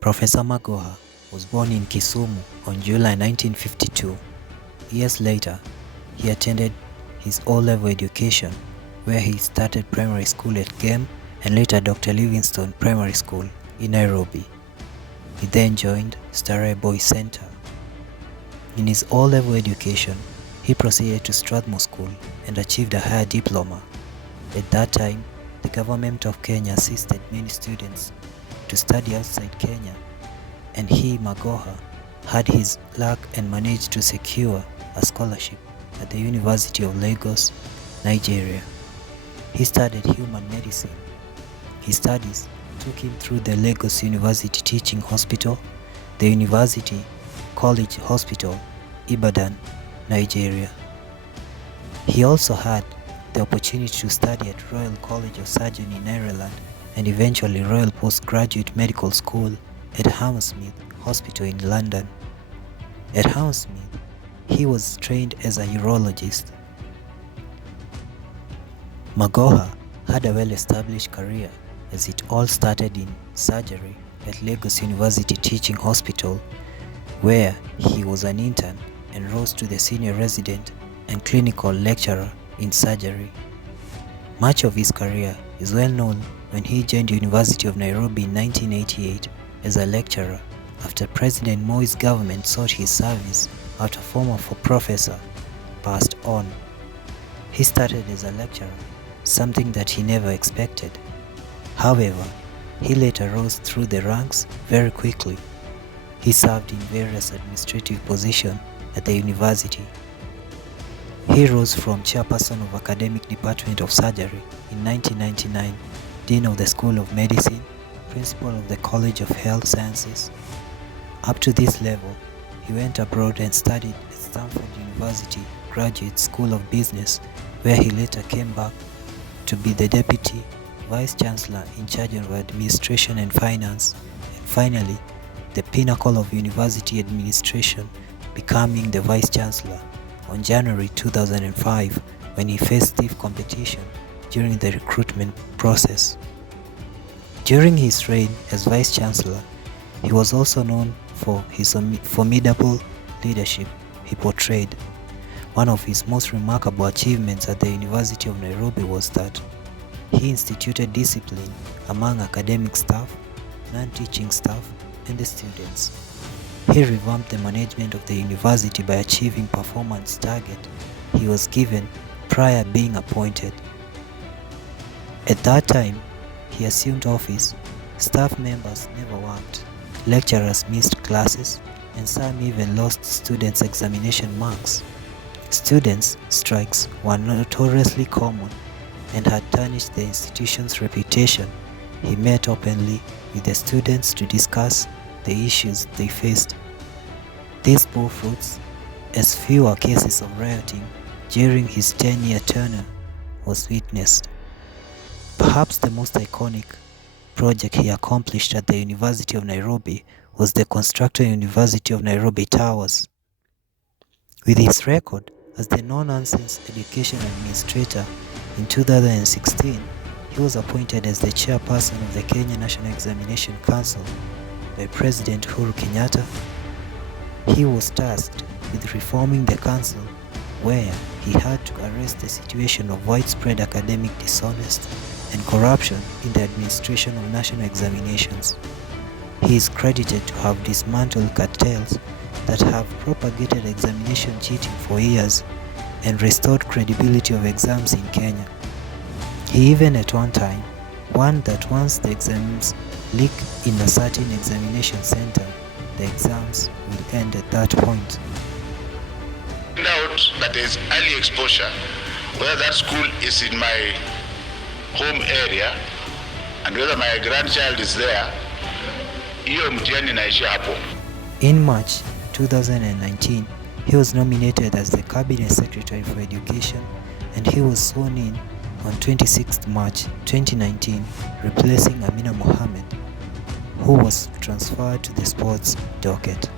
Professor Magoha was born in Kisumu on July 1952. Years later, he attended his O-level education, where he started primary school at Gem and later Dr. Livingstone Primary School in Nairobi. He then joined Starehe Boys Center. In his O-level education, he proceeded to Strathmore School and achieved a higher diploma. At that time, the government of Kenya assisted many students to study outside Kenya, and he, Magoha, had his luck and managed to secure a scholarship at the University of Lagos, Nigeria. He studied human medicine. His studies took him through the Lagos University Teaching Hospital, the University College Hospital, Ibadan, Nigeria. He also had the opportunity to study at Royal College of Surgery in Ireland and eventually Royal Postgraduate Medical School at Hammersmith Hospital in London. At Hammersmith, he was trained as a urologist. Magoha had a well-established career as it all started in surgery at Lagos University Teaching Hospital, where he was an intern and rose to the senior resident and clinical lecturer in surgery. Much of his career is well known when he joined University of Nairobi in 1988 as a lecturer after President Moi's government sought his service after former professor passed on. He started as a lecturer, something that he never expected. However, he later rose through the ranks very quickly. He served in various administrative positions at the university. He rose from chairperson of Academic Department of Surgery in 1999, Dean of the School of Medicine, Principal of the College of Health Sciences. Up to this level, he went abroad and studied at Stanford University Graduate School of Business, where he later came back to be the Deputy Vice Chancellor in charge of Administration and Finance, and finally, the pinnacle of university administration, becoming the Vice Chancellor on January 2005 when he faced stiff competition during the recruitment process. During his reign as Vice Chancellor, he was also known for his formidable leadership he portrayed. One of his most remarkable achievements at the University of Nairobi was that he instituted discipline among academic staff, non-teaching staff, and the students. He revamped the management of the university by achieving performance target he was given prior being appointed. At that time, he assumed office, staff members never worked, lecturers missed classes, and some even lost students' examination marks. Students' strikes were notoriously common and had tarnished the institution's reputation. He met openly with the students to discuss the issues they faced. This bore fruits, as fewer cases of rioting during his 10-year tenure was witnessed. Perhaps the most iconic project he accomplished at the University of Nairobi was the constructed University of Nairobi Towers. With his record as the no-nonsense education administrator in 2016, he was appointed as the chairperson of the Kenya National Examination Council by President Uhuru Kenyatta. He was tasked with reforming the council, where he had to arrest the situation of widespread academic dishonesty and corruption in the administration of national examinations. He is credited to have dismantled cartels that have propagated examination cheating for years and restored credibility of exams in Kenya. He even at one time warned that once the exams leak in a certain examination center, the exams will end at that point. Find out that there is early exposure, whether that school is in my home area and whether my grandchild is there, hiyo mtihani inaishia hapo. In March 2019, he was nominated as the Cabinet Secretary for Education, and he was sworn in on 26 March 2019, replacing Amina Mohammed, who was transferred to the sports docket.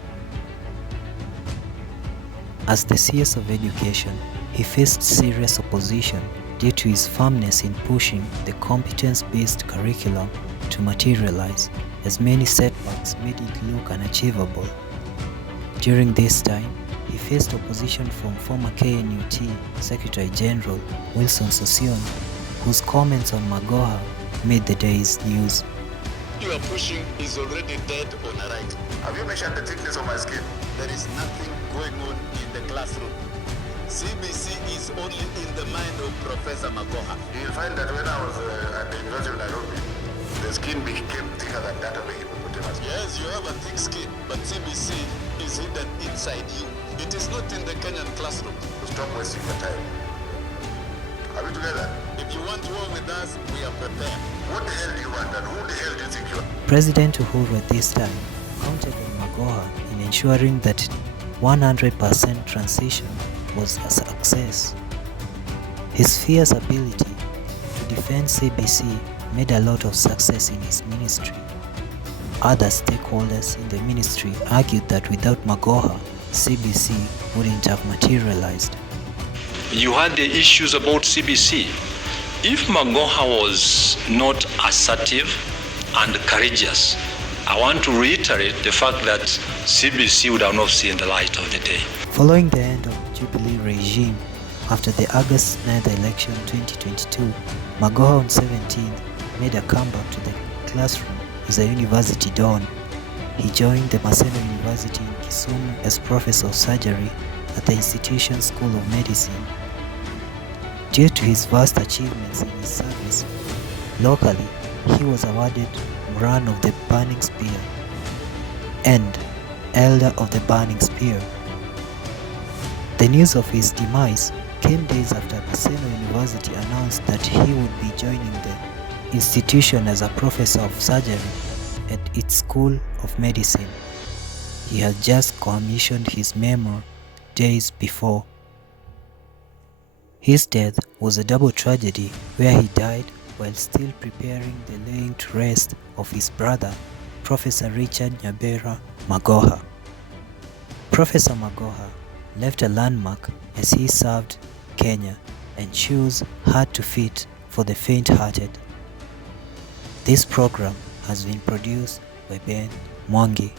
As the CS of Education, he faced serious opposition due to his firmness in pushing the competence-based curriculum to materialize. as many setbacks made it look unachievable. During this time, he faced opposition from former KNUT Secretary General Wilson Sossion, whose comments on Magoha made the day's news. You are pushing is already dead on arrival. Have you measured the thickness of my skin? There is nothing going on in the classroom. CBC is only in the mind of Professor Magoha. You'll find that when I was at the University of Nairobi, the skin became thicker than that of a hippopotamus. Yes, you have a thick skin, but CBC is hidden inside you. It is not in the Kenyan classroom. Stop wasting your time. Are we together? If you want war with us, we are prepared. What the hell do you want and who the hell do you think you are? President Uhuru at this time counted on Magoha in ensuring that 100% transition was a success. His fierce ability to defend CBC made a lot of success in his ministry. Other stakeholders in the ministry argued that without Magoha, CBC wouldn't have materialized. You had the issues about CBC. If Magoha was not assertive and courageous, I want to reiterate the fact that CBC would have not seen the light of the day. Following the end of Jubilee regime, after the August 9th election 2022, Magoha on 17th made a comeback to the classroom as a university don. He joined the Maseno University in Kisumu as Professor of Surgery at the institution's School of Medicine. Due to his vast achievements in his service, locally he was awarded Grand of the Burning Spear and Elder of the Burning Spear. The news of his demise came days after Maseno University announced that he would be joining the institution as a professor of surgery at its School of Medicine. He had just commissioned his memoir days before. His death was a double tragedy where he died while still preparing the laying to rest of his brother, Professor Richard Nyabera Magoha. Professor Magoha left a landmark as he served Kenya, and shoes hard to fit for the faint-hearted. This program has been produced by Ben Mwangi.